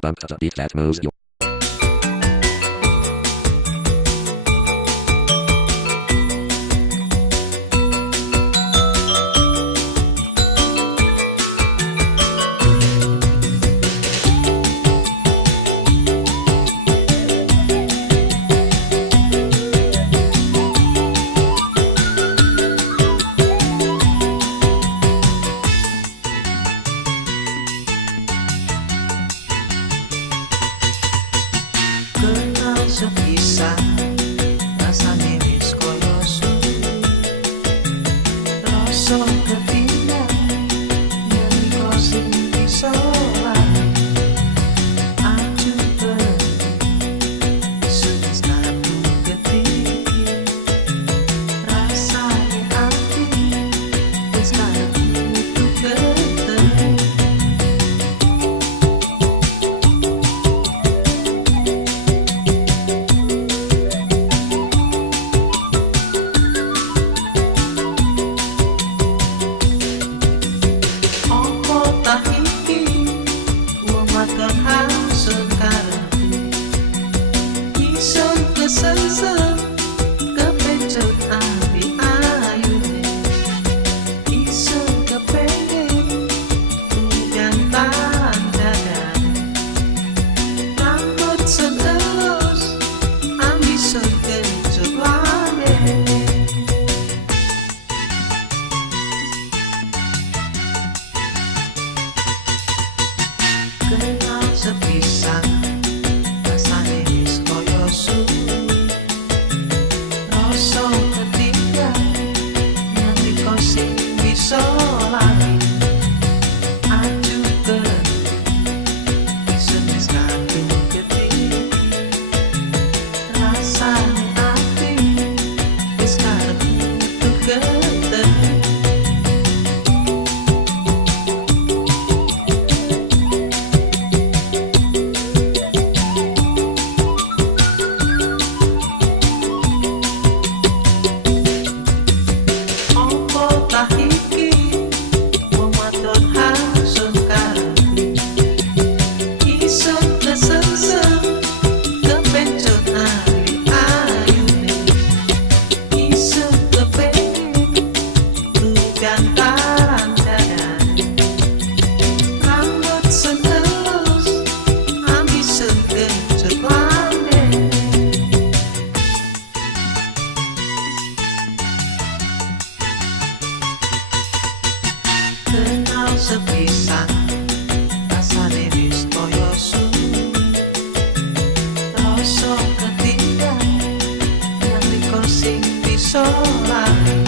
Bump to the beat that moves your sepisah rasane wis koyo suwi rasa ketinggal yen kok sing bisa lali aku sudah satu ketinggal rasane ati wis kaya butuh ketemu. Makan sekarang iso kesel kepencet api ayune iso kepengen hujan tahan dadan rambut sedelus ambis kecut lagi kenal sepisah rasane wis koyo suwi rasa ketinggal nalika sing bisa lali aju keren wis kadung ketinggal rasane ati wis karep metu ketemu. Kenal sepisah rasane wis koyo suwi rasa ketinggal nalika sing bisa lali